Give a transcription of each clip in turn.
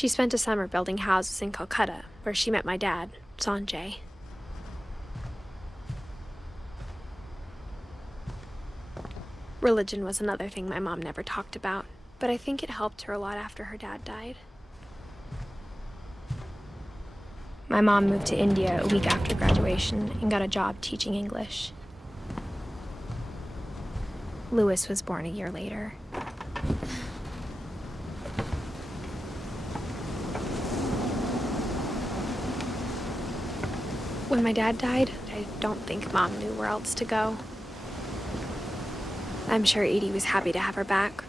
She spent a summer building houses in Calcutta, where she met my dad, Sanjay. Religion was another thing my mom never talked about, but I think it helped her a lot after her dad died. My mom moved to India a week after graduation and got a job teaching English. Louis was born a year later. When my dad died, I don't think Mom knew where else to go. I'm sure Edie was happy to have her back.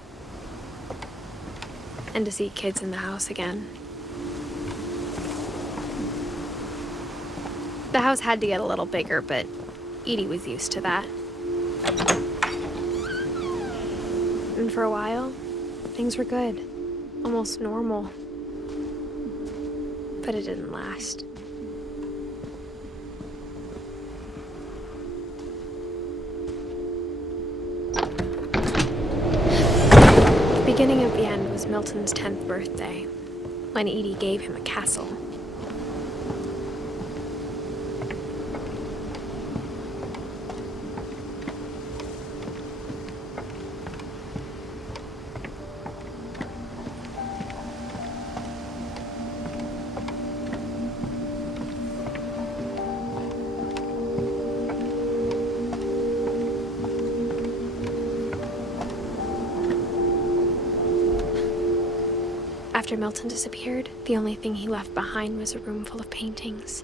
And to see kids in the house again. The house had to get a little bigger, but Edie was used to that. And for a while, things were good. Almost normal. But it didn't last. The beginning of the end was Milton's 10th birthday, when Edie gave him a castle. After Milton disappeared, the only thing he left behind was a room full of paintings.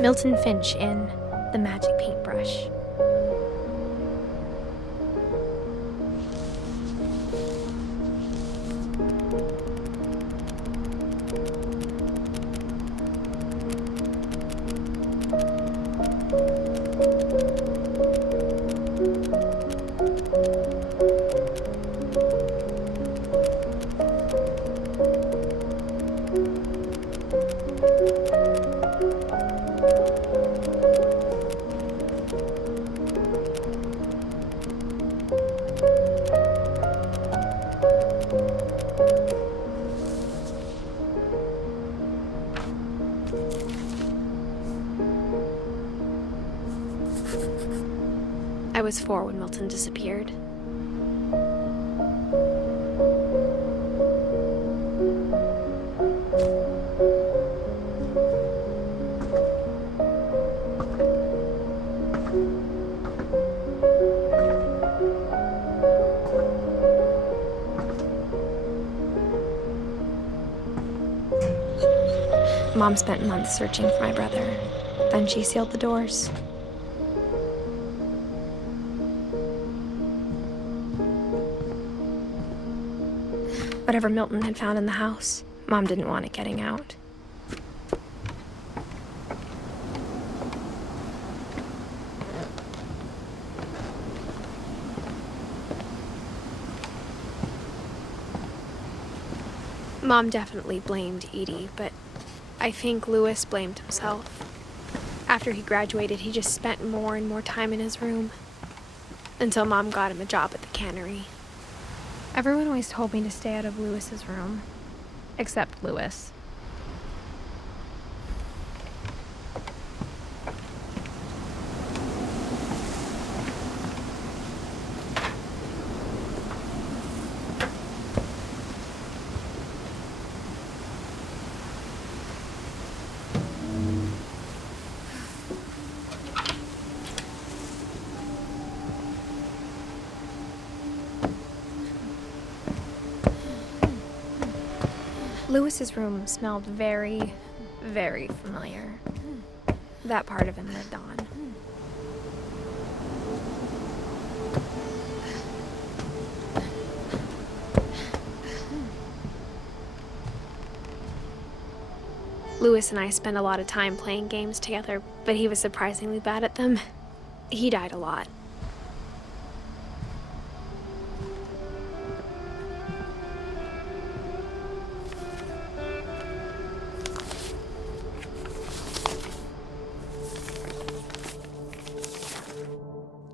Milton Finch in The Magic Paintbrush. I was 4 when Milton disappeared. Mom spent months searching for my brother. Then she sealed the doors. Whatever Milton had found in the house, Mom didn't want it getting out. Mom definitely blamed Edie, but I think Louis blamed himself. After he graduated, he just spent more and more time in his room, until Mom got him a job at the cannery. Everyone always told me to stay out of Louis's room, except Louis. Louis's room smelled very, very familiar. That part of him lived on. Lewis and I spent a lot of time playing games together, but he was surprisingly bad at them. He died a lot.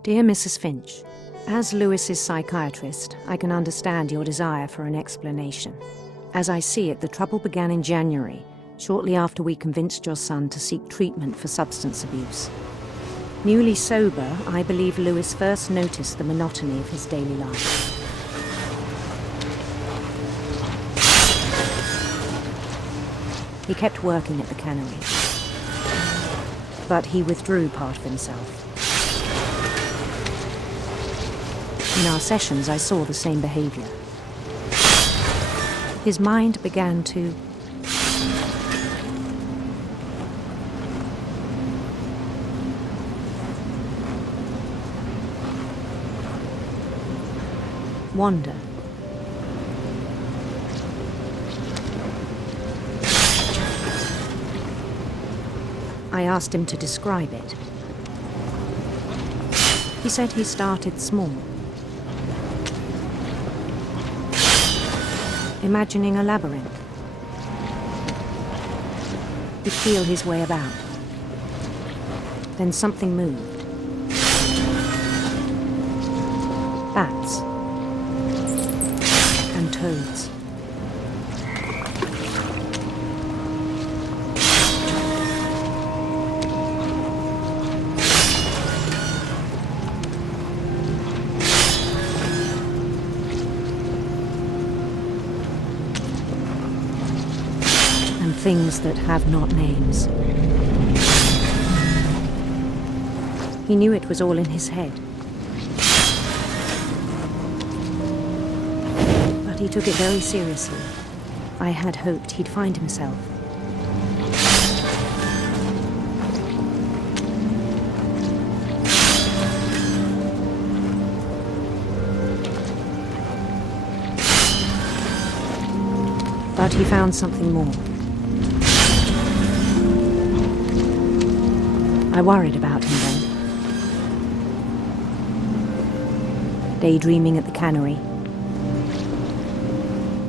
Dear Mrs. Finch, as Lewis's psychiatrist, I can understand your desire for an explanation. As I see it, the trouble began in January, shortly after we convinced your son to seek treatment for substance abuse. Newly sober, I believe Lewis first noticed the monotony of his daily life. He kept working at the cannery, but he withdrew part of himself. In our sessions, I saw the same behavior. His mind began to wander. I asked him to describe it. He said he started small, imagining a labyrinth. He'd feel his way about. Then something moved. Bats and toads. Things that have not names. He knew it was all in his head. But he took it very seriously. I had hoped he'd find himself. But he found something more. I worried about him then. Daydreaming at the cannery,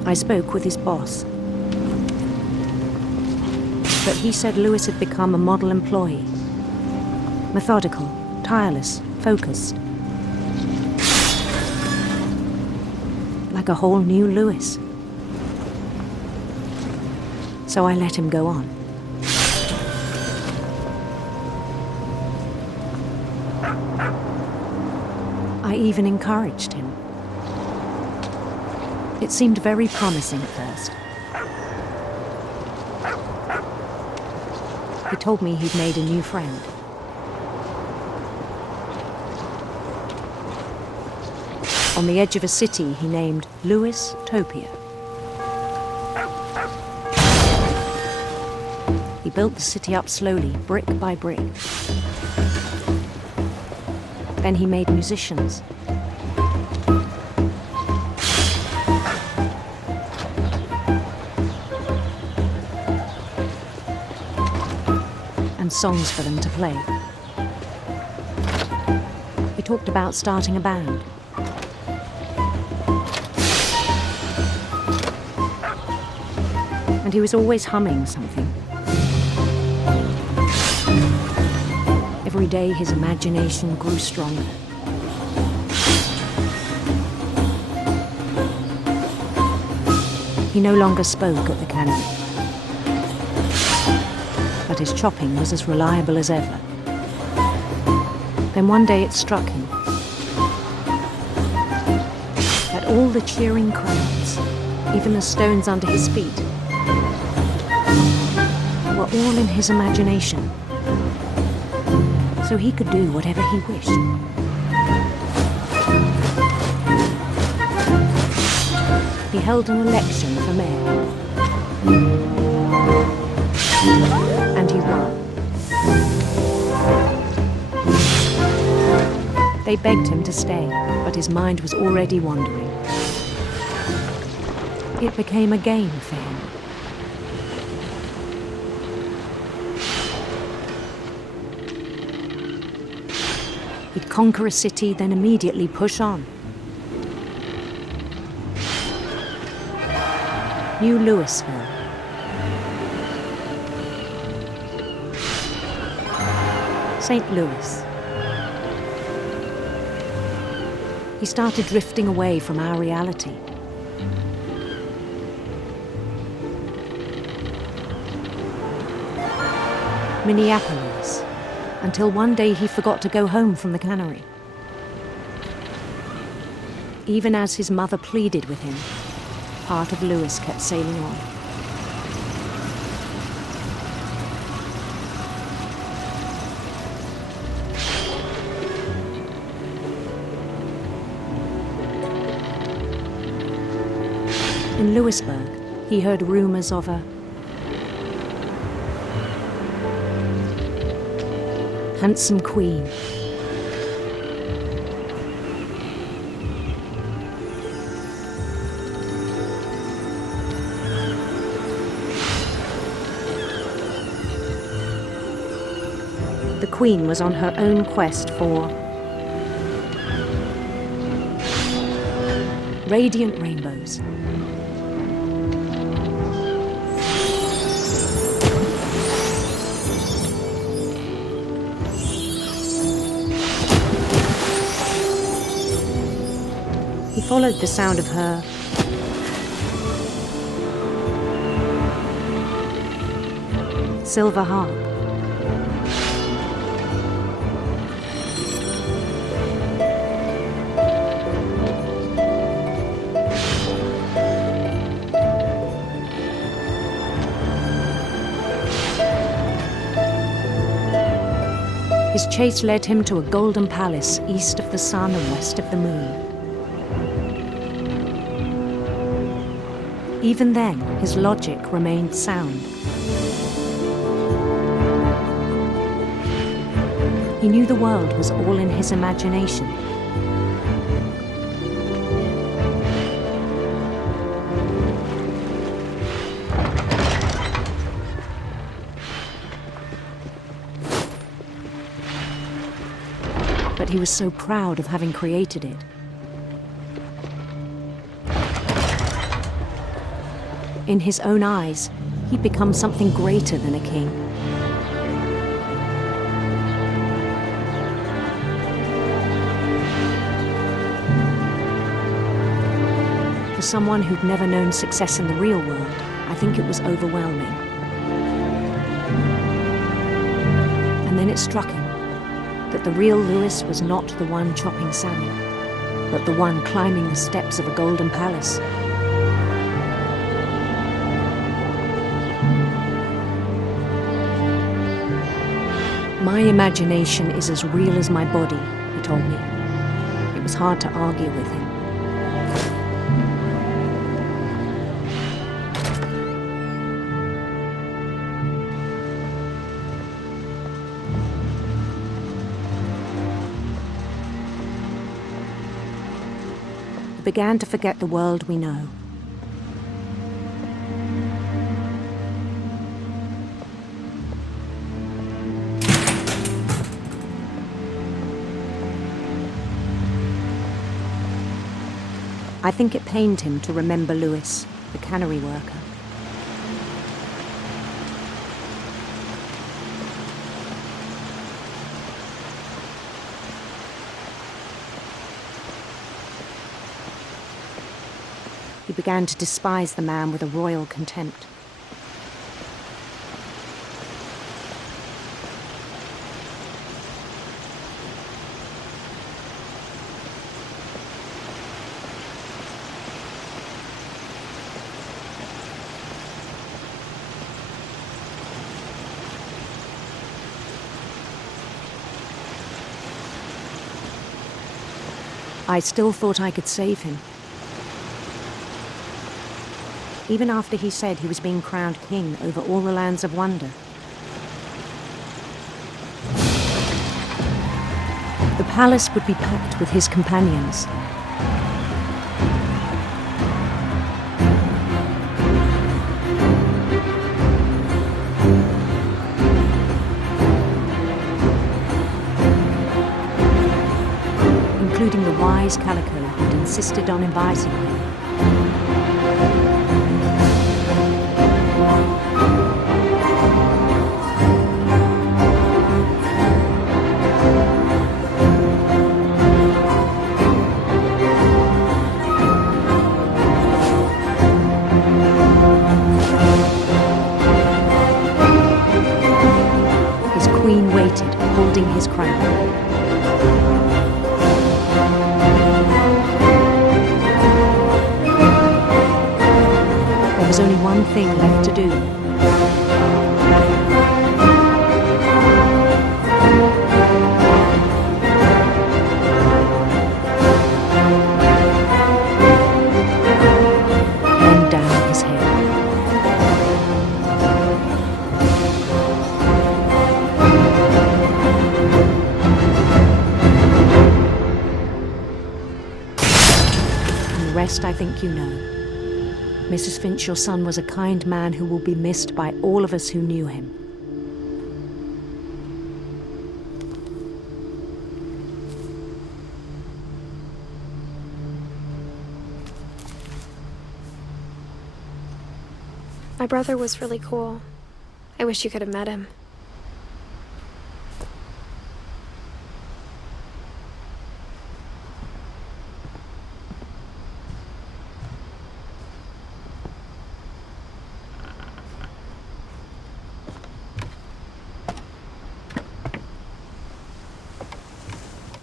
I spoke with his boss. But he said Lewis had become a model employee. Methodical, tireless, focused. Like a whole new Lewis. So I let him go on. I even encouraged him. It seemed very promising at first. He told me he'd made a new friend. On the edge of a city he named Lewis Topia. He built the city up slowly, brick by brick. Then he made musicians. And songs for them to play. He talked about starting a band. And he was always humming something. Every day his imagination grew stronger. He no longer spoke at the cannery, but his chopping was as reliable as ever. Then one day it struck him that all the cheering crowds, even the stones under his feet, were all in his imagination. So he could do whatever he wished. He held an election for mayor. And he won. They begged him to stay, but his mind was already wandering. It became a game for him. He'd conquer a city, then immediately push on. New Louisville. St. Louis. He started drifting away from our reality. Minneapolis, until one day he forgot to go home from the cannery. Even as his mother pleaded with him, part of Louis kept sailing on. In Louisburg, he heard rumors of a handsome queen. The queen was on her own quest for radiant rainbows. He followed the sound of her silver harp. His chase led him to a golden palace east of the sun and west of the moon. Even then, his logic remained sound. He knew the world was all in his imagination. But he was so proud of having created it. In his own eyes, he'd become something greater than a king. For someone who'd never known success in the real world, I think it was overwhelming. And then it struck him that the real Louis was not the one chopping salmon, but the one climbing the steps of a golden palace. My imagination is as real as my body, he told me. It was hard to argue with him. We began to forget the world we know. I think it pained him to remember Louis, the cannery worker. He began to despise the man with a royal contempt. I still thought I could save him. Even after he said he was being crowned king over all the lands of wonder. The palace would be packed with his companions. Miss Calico had insisted on inviting him. His queen waited, holding his crown. There was only one thing left to do. Bend down his head. And the rest I think you know. Mrs. Finch, your son was a kind man who will be missed by all of us who knew him. My brother was really cool. I wish you could have met him.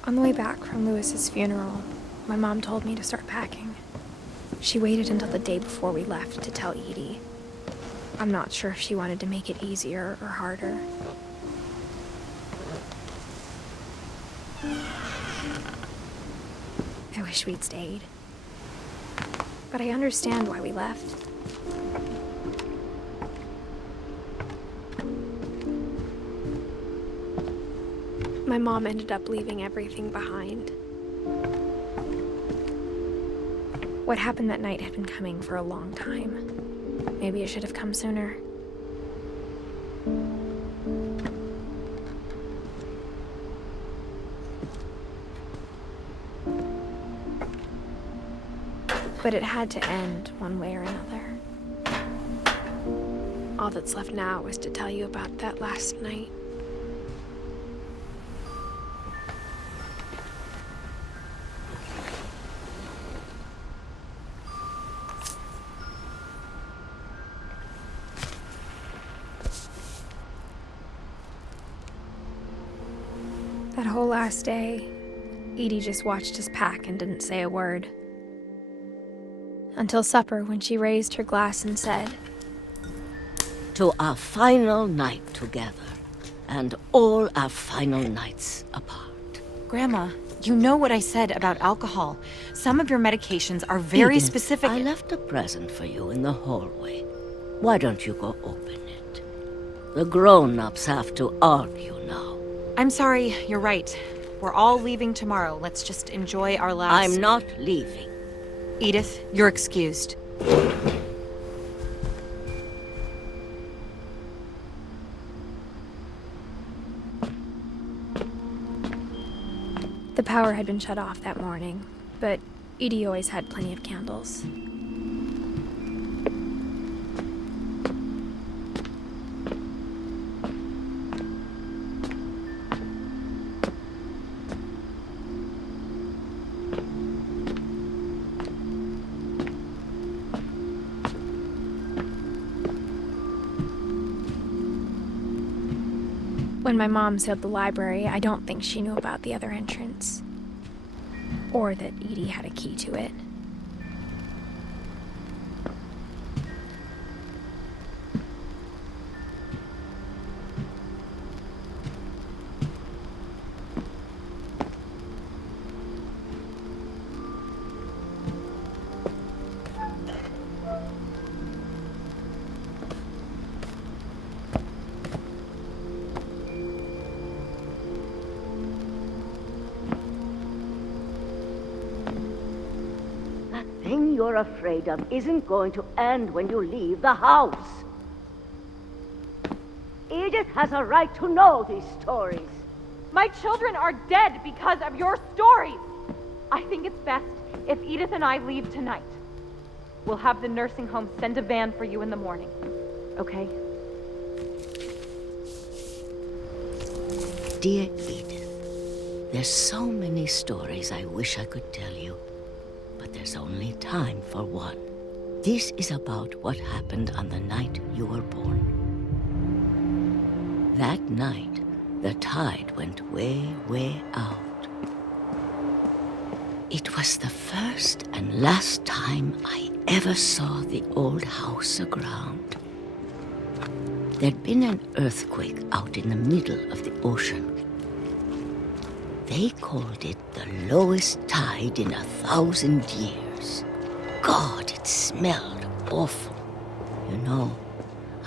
On the way back from Lewis's funeral, my mom told me to start packing. She waited until the day before we left to tell Edie. I'm not sure if she wanted to make it easier or harder. I wish we'd stayed. But I understand why we left. My mom ended up leaving everything behind. What happened that night had been coming for a long time. Maybe it should have come sooner. But it had to end one way or another. All that's left now is to tell you about that last night. That whole last day, Edie just watched us pack and didn't say a word. Until supper, when she raised her glass and said, "To our final night together, and all our final nights apart." Grandma, you know what I said about alcohol. Some of your medications are very Edith, specific. I left a present for you in the hallway. Why don't you go open it? The grown-ups have to argue now. I'm sorry, you're right. We're all leaving tomorrow. Let's just enjoy our last... I'm not leaving. Edith, you're excused. the power had been shut off that morning, but Edie always had plenty of candles. When my mom sealed the library, I don't think she knew about the other entrance. Or that Edie had a key to it. The thing you're afraid of isn't going to end when you leave the house. Edith has a right to know these stories. My children are dead because of your stories! I think it's best if Edith and I leave tonight. We'll have the nursing home send a van for you in the morning, okay? Dear Edith, there's so many stories I wish I could tell you, but there's only time for one. This is about what happened on the night you were born. That night, the tide went way, way out. It was the first and last time I ever saw the old house aground. There'd been an earthquake out in the middle of the ocean. They called it the lowest tide in 1,000 years. God, it smelled awful. You know,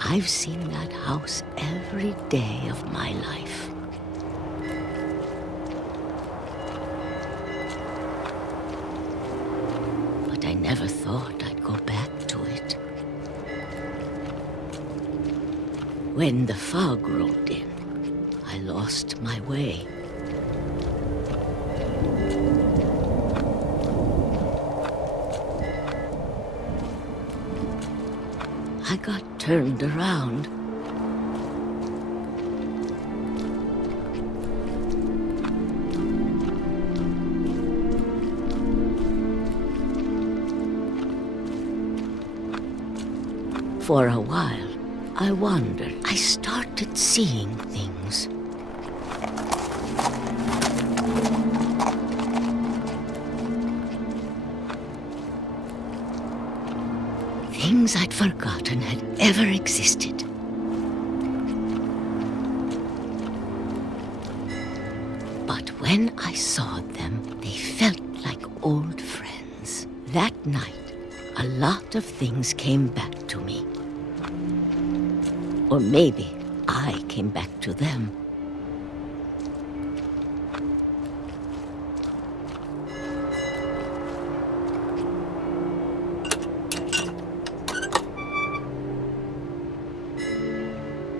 I've seen that house every day of my life. But I never thought I'd go back to it. When the fog rolled in, I lost my way. I got turned around. For a while, I wondered. I started seeing things. Things I'd forgotten had ever existed. But when I saw them, they felt like old friends. That night, a lot of things came back to me. Or maybe I came back to them.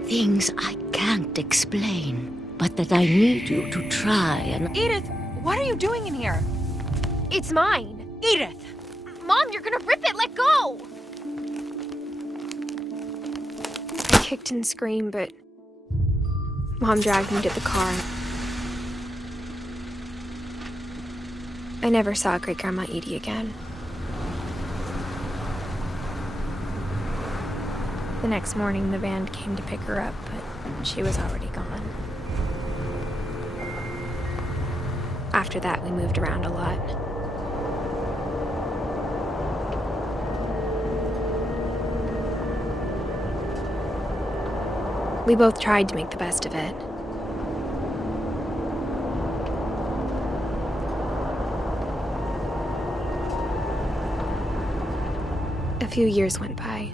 Things I can't explain, but that I need you to try and... Edith, what are you doing in here? It's mine. Edith! Mom, you're gonna rip it! Let go! I kicked and screamed, but Mom dragged me to the car. I never saw Great-Grandma Edie again. The next morning, the van came to pick her up, but she was already gone. After that, we moved around a lot. We both tried to make the best of it. A few years went by.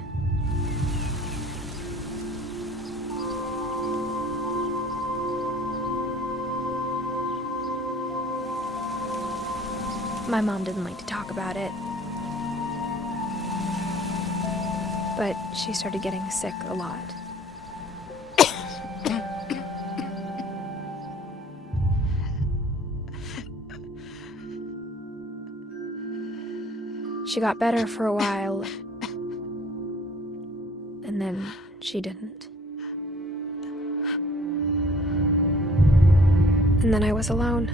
My mom didn't like to talk about it. But she started getting sick a lot. She got better for a while, and then she didn't. And then I was alone.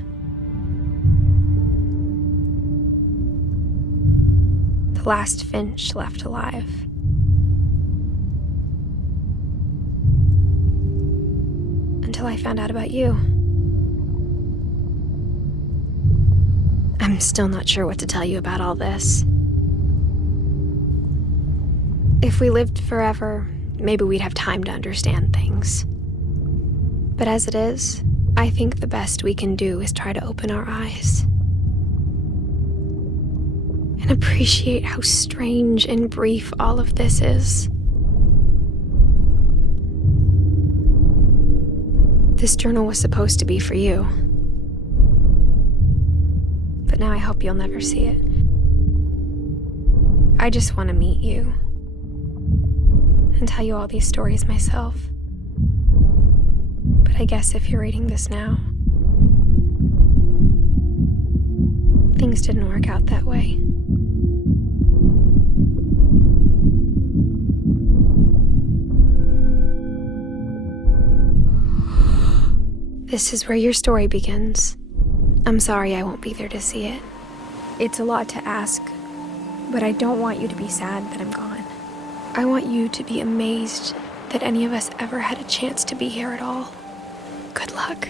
The last Finch left alive. Until I found out about you. I'm still not sure what to tell you about all this. If we lived forever, maybe we'd have time to understand things. But as it is, I think the best we can do is try to open our eyes. And appreciate how strange and brief all of this is. This journal was supposed to be for you. But now I hope you'll never see it. I just want to meet you. And tell you all these stories myself. But I guess if you're reading this now, things things didn't work out that way. This is where your story begins. I'm sorry I won't be there to see it. It's a lot to ask, but I don't want you to be sad that I'm gone. I want you to be amazed that any of us ever had a chance to be here at all. Good luck.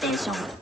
extension.